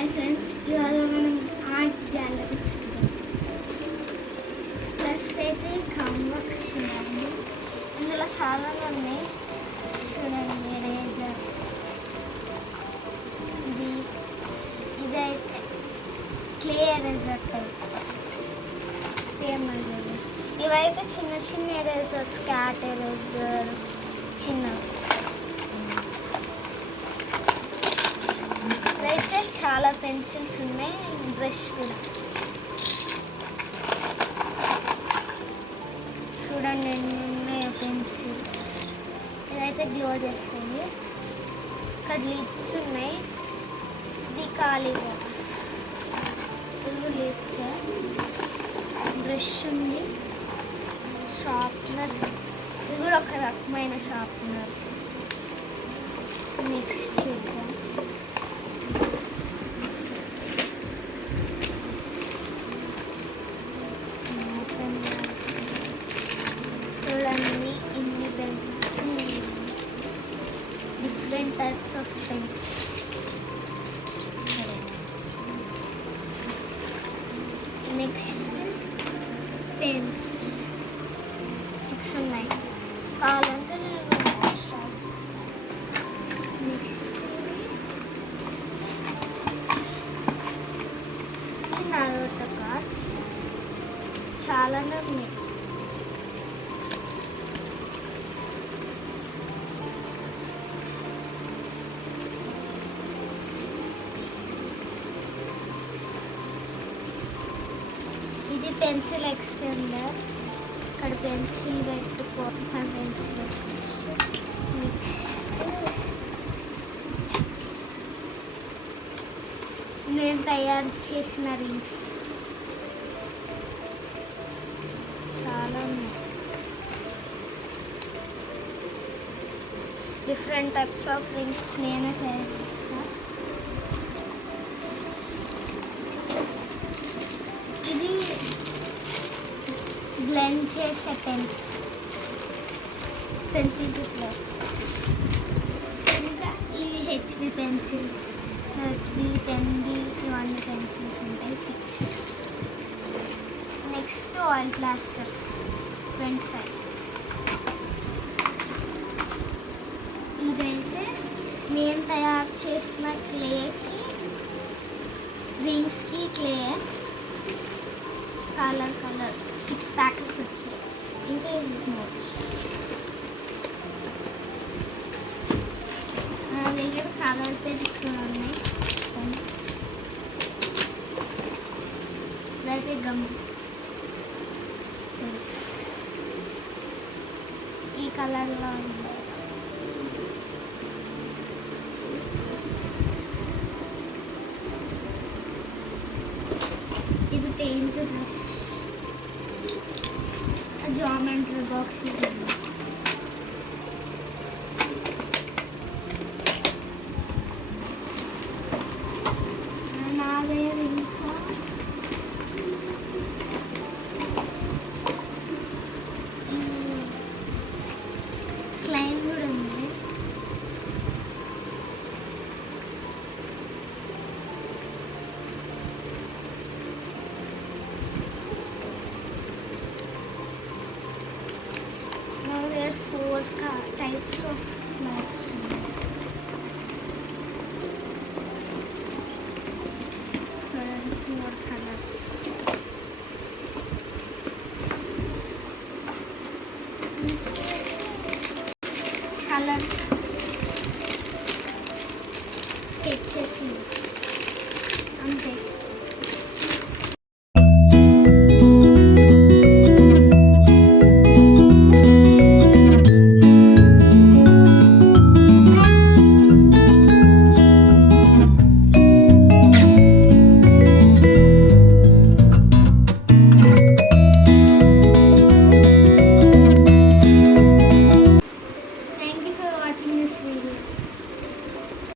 Hi friends, ఇవాళ మనం art gallery చూద్దాం. ఫస్ట్ అయితే కాంబాక్స్ చూడండి. ఇందులో చాలా ఉన్నాయి. చూడండి, ఎరేజర్, ఇదైతే క్లే ఎరేజర్ టైప్ ఏమన్నది. ఇవైతే చిన్న చిన్న ఎరేజర్స్, క్యాట్ ఎరేజర్ చిన్నవి. అయితే చాలా పెన్సిల్స్ ఉన్నాయి, బ్రష్ కూడా చూడండి ఎన్ని ఉన్నాయో పెన్సిల్స్. ఇదైతే గ్లో చేస్తాయి. ఇక్కడ లిడ్స్ ఉన్నాయి. ఇది ఖాళీ బాక్స్. ఇది లిడ్స్, బ్రష్ ఉంది, షార్ప్నర్. ఇది కూడా ఒక రకమైన షార్ప్నర్. నెక్స్ట్ చూద్దాం. చూడండి ఇన్ని pens, different types of pens. Next pens 6 ఉన్నాయి. కావాలంటే నేను స్టార్ట్స్. నెక్స్ట్ ఇది నాలుగు కార్డ్స్, చాలానే ఉన్నాయి. ఇది పెన్సిల్ ఎక్స్టెండర్. ఇక్కడ పెన్సిల్ పెట్టుకో, పెన్సిల్. నెక్స్ట్ నేను తయారు చేసిన రింగ్స్ చాలా ఉన్నాయి. డిఫరెంట్ టైప్స్ ఆఫ్ రింగ్స్ నేనే తయారు చేస్తాను. బ్లెండ్ చేసే పెన్సిల్ ప్లస్. ఇంకా ఇవి హెచ్బి పెన్సిల్స్, హెచ్బి 10B ఇవన్నీ పెన్సిల్స్ ఉంటాయి. 6. Next oil plasters 25. ఇదైతే నేను తయారు చేసిన క్లేకి, రింగ్స్కి క్లే కలర్ 6 ప్యాకెట్స్ వచ్చాయి. ఇంకా నోట్స్. నా దగ్గర కలర్ పెన్స్ కూడా ఉన్నాయి. ఇదైతే గమ్ పెన్స్, ఈ కలర్లో ఉన్నాయి. ఇది పెయింట్ బ్రష్, జామెట్రీ బాక్స్. నా దగ్గర ఇంకా స్లైమ్ కూడా ఉంది. There are 4 types of snacks. 4 colors. Color sketches.